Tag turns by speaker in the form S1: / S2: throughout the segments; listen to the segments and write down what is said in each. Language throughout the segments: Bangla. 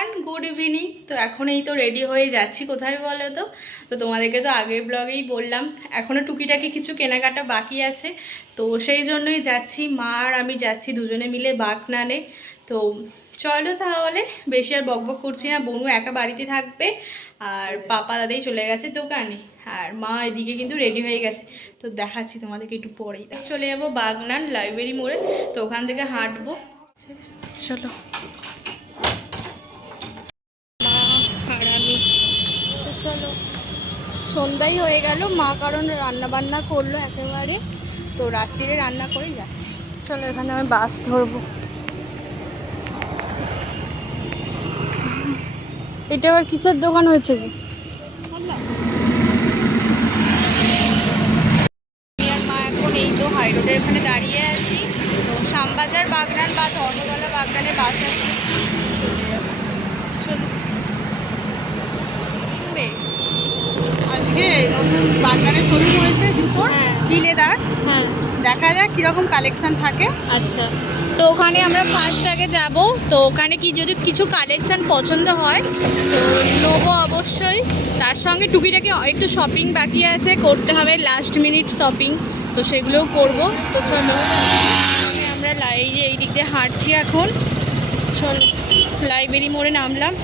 S1: এভরিওয়ান গুড ইভিনিং তো এখন এই তো রেডি হয়ে যাচ্ছি কোথায় বলো তো? তো তোমাদেরকে তো আগের ব্লগেই বললাম এখনও টুকিটাকি কিছু কেনাকাটা বাকি আছে। তো সেই জন্যই যাচ্ছি, মা আর আমি যাচ্ছি দুজনে মিলে বাগনানে। তো চলো তাহলে, বেশি আর বকবক করছি না, বনু একা বাড়িতে থাকবে, আর পাপা দাদাই চলে গেছে দোকানে, আর মা এদিকে কিন্তু রেডি হয়ে গেছে। তো দেখাচ্ছি তোমাদেরকে একটু পরেই। চলে যাব বাগনান লাইব্রেরি মোড়ে, তো ওখান থেকে হাঁটবো। চলো মা আর আমি তো চলো। সন্ধ্যাই হয়ে গেল, মা কারণ রান্না বান্না করল একেবারে। তো রাত্রিরে রান্না করেই যাচ্ছি। চলো এখানে আমি বাস ধরবো। এটা আবার কিসের দোকান হয়েছে আর মা এখন এই তো হাই রোডের এখানে দাঁড়িয়ে আছি। তো শ্যামবাজার, বাগনান বাস অটোওয়ালা বাগনানে বাস আছে চলে যাব চলো কিনবে?
S2: আজকে নতুন বাগানে শুরু করেছে জুতোর
S1: হ্যাঁ।
S2: ফিলেদার
S1: হ্যাঁ।
S2: দেখা যাক কীরকম কালেকশন থাকে।
S1: আচ্ছা। তো ওখানে আমরা ফার্স্ট আগে যাব। তো ওখানে কি যদি কিছু কালেকশন পছন্দ হয় তো নেব অবশ্যই। তার সঙ্গে টুকিটাকি একটু শপিং বাকি আছে। করতে হবে লাস্ট মিনিট শপিং তো সেগুলোও করব। তো চলো। আমরা লাই- এই যে এই দিক দিয়ে হাঁটছি এখন। চলো লাইব্রেরি মোড়ে নামলাম।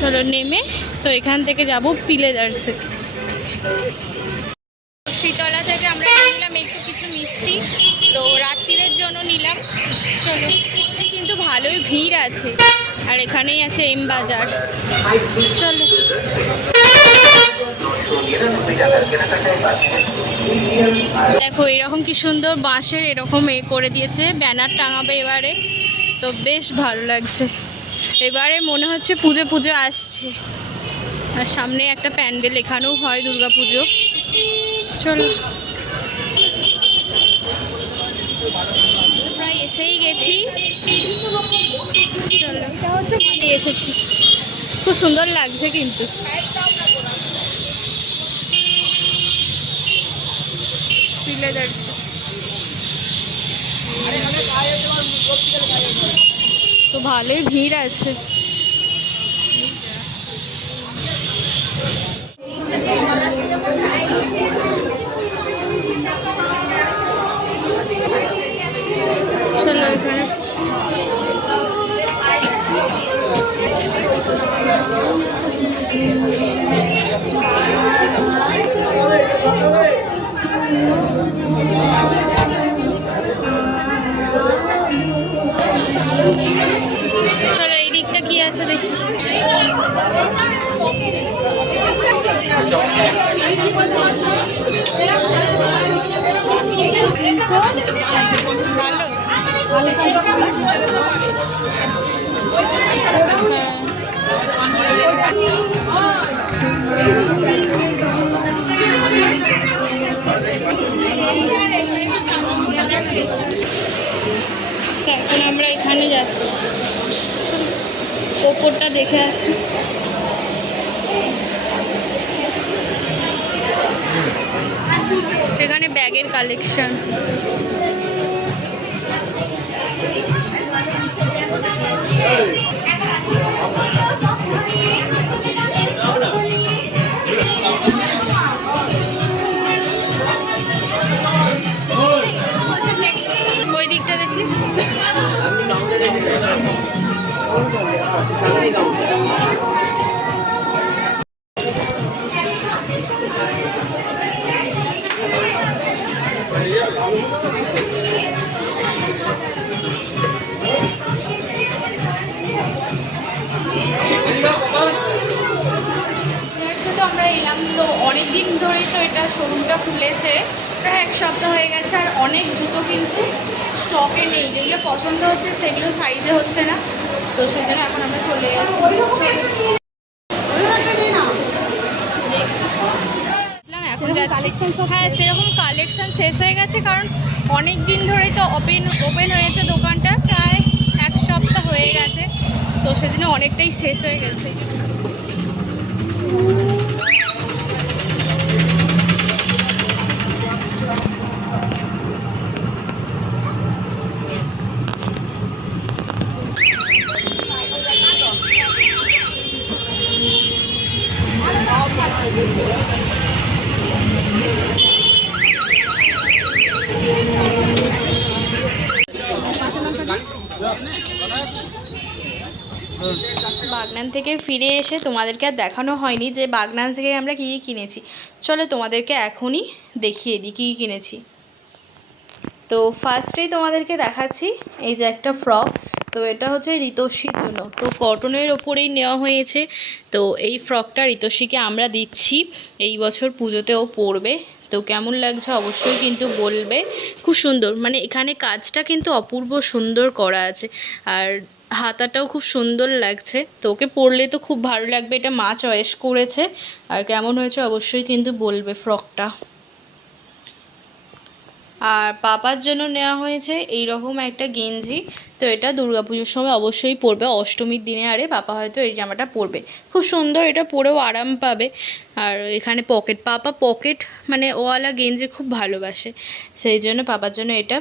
S1: চলো নেমে তো এখান থেকে যাব পিলেদার্সে শীতলা থেকে আমরা নিলাম একটু কিছু মিষ্টি, তো রাত্রিরের জন্য নিলাম। চলো কিন্তু ভালোই ভিড় আছে, আর এখানেই আছে এম বাজার। চলো। দেখো, এরকম কি সুন্দর বাঁশের এরকম এ করে দিয়েছে, ব্যানার টাঙাবে এবারে, তো বেশ ভালো লাগছে। এবারে মনে হচ্ছে পুজো পুজো আসছে। আর সামনে একটা প্যান্ডেল, এখানেও হয় দুর্গা পুজো। চলো। প্রায় এসেই গেছি। এসেছি। খুব সুন্দর লাগছে কিন্তু। যাচ্ছে তো ভালোই ভিড় আছে। চলো এখানে। চলো এখন আমরা এখানে যাচ্ছি। ওপরটা দেখে আসি এখানে ব্যাগের কালেকশন ওই দিকটা দেখি। এক সপ্তাহ হয়ে গেছে আর অনেক জুতো কিন্তু স্টকে নেই। যেগুলো পছন্দ হচ্ছে সেগুলো সাইজে হচ্ছে না। তো সেই জন্য এখন আমরা চলে যাচ্ছি। দেখলাম এখন যাচ্ছি। হ্যাঁ সেরকম কালেকশন শেষ হয়ে গেছে কারণ অনেক দিন ধরেই তো ওপেন ওপেন হয়েছে দোকানটা। প্রায় এক সপ্তাহ হয়ে গেছে। তো সেজন্য অনেকটাই শেষ হয়ে গেছে। বাগনান থেকে ফিরে এসে তোমাদেরকে আর দেখানো হয়নি যে বাগনান থেকে আমরা কী কী কিনেছি। চলো তোমাদেরকে এখনই দেখিয়ে দিই কী কী কিনেছি। তো ফার্স্টেই তোমাদেরকে দেখাচ্ছি, এই যে একটা ফ্রক তো এটা হচ্ছে ঋতস্বীর জন্য। তো কটনের ওপরেই নেওয়া হয়েছে, তো এই ফ্রকটা ঋতস্বীকে আমরা দিচ্ছি, এই বছর পুজোতেও পরবে। তো কেমন লাগছে অবশ্যই কিন্তু বলবে। খুব সুন্দর মানে এখানে কাজটা কিন্তু অপূর্ব সুন্দর করা আছে। আর হাতাটাও খুব সুন্দর লাগছে। তো ওকে পরলে তো খুব ভালো লাগবে, এটা মা চয়েস করেছে। আর কেমন হয়েছে অবশ্যই কিন্তু বলবে ফ্রকটা। আর পাপার জন্য নেওয়া হয়েছে এই রকম একটা গেঞ্জি। তো এটা দুর্গাপুজোর সময় অবশ্যই পরবে, অষ্টমীর দিনে। আরে পাপা হয়তো এই জামাটা পরবে। খুব সুন্দর, এটা পরেও আরাম পাবে। আর এখানে পকেট, পাপা পকেট মানে ওয়ালা গেঞ্জি খুব ভালোবাসে। সেই জন্য পাপার জন্য এটা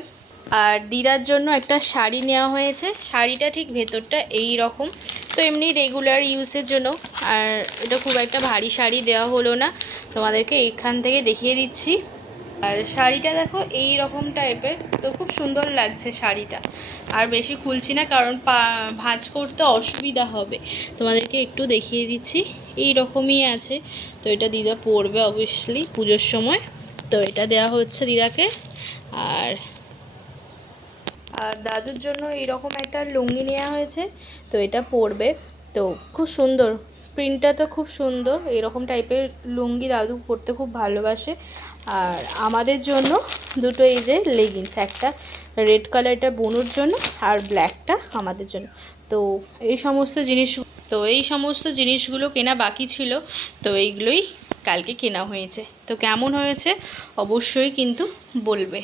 S1: আর দিদার জন্য একটা শাড়ি নেওয়া হয়েছে। শাড়িটা ঠিক ভেতরটা এই রকম। তো এমনি রেগুলার ইউজের জন্য। আর এটা খুব একটা ভারী শাড়ি দেওয়া হলো না। তোমাদেরকে এখান থেকে দেখিয়ে দিচ্ছি। আর শাড়িটা দেখো এই রকম টাইপের তো খুব সুন্দর লাগছে শাড়িটা। আর বেশি খুলছি না কারণ পা, ভাঁজ করতে অসুবিধা হবে। তোমাদেরকে একটু দেখিয়ে দিচ্ছি। এই রকমই আছে। তো এটা দিদা পরবে অবভিয়াসলি পুজোর সময়। তো এটা দেওয়া হচ্ছে দিদাকে। আর আর দাদুর জন্য এরকম একটা লুঙ্গি নেওয়া হয়েছে, তো এটা পরবে। তো খুব সুন্দর প্রিন্টটা তো খুব সুন্দর, এরকম টাইপের লুঙ্গি দাদু পরতে খুব ভালোবাসে। আর আমাদের জন্য দুটো এই যে লেগিংস একটা রেড কালারটা বনুর জন্য আর ব্ল্যাকটা আমাদের জন্য। তো এই সমস্ত জিনিস, তো এই সমস্ত জিনিসগুলো কেনা বাকি ছিল, তো এইগুলোই কালকে কেনা হয়েছে। তো কেমন হয়েছে অবশ্যই কিন্তু বলবে।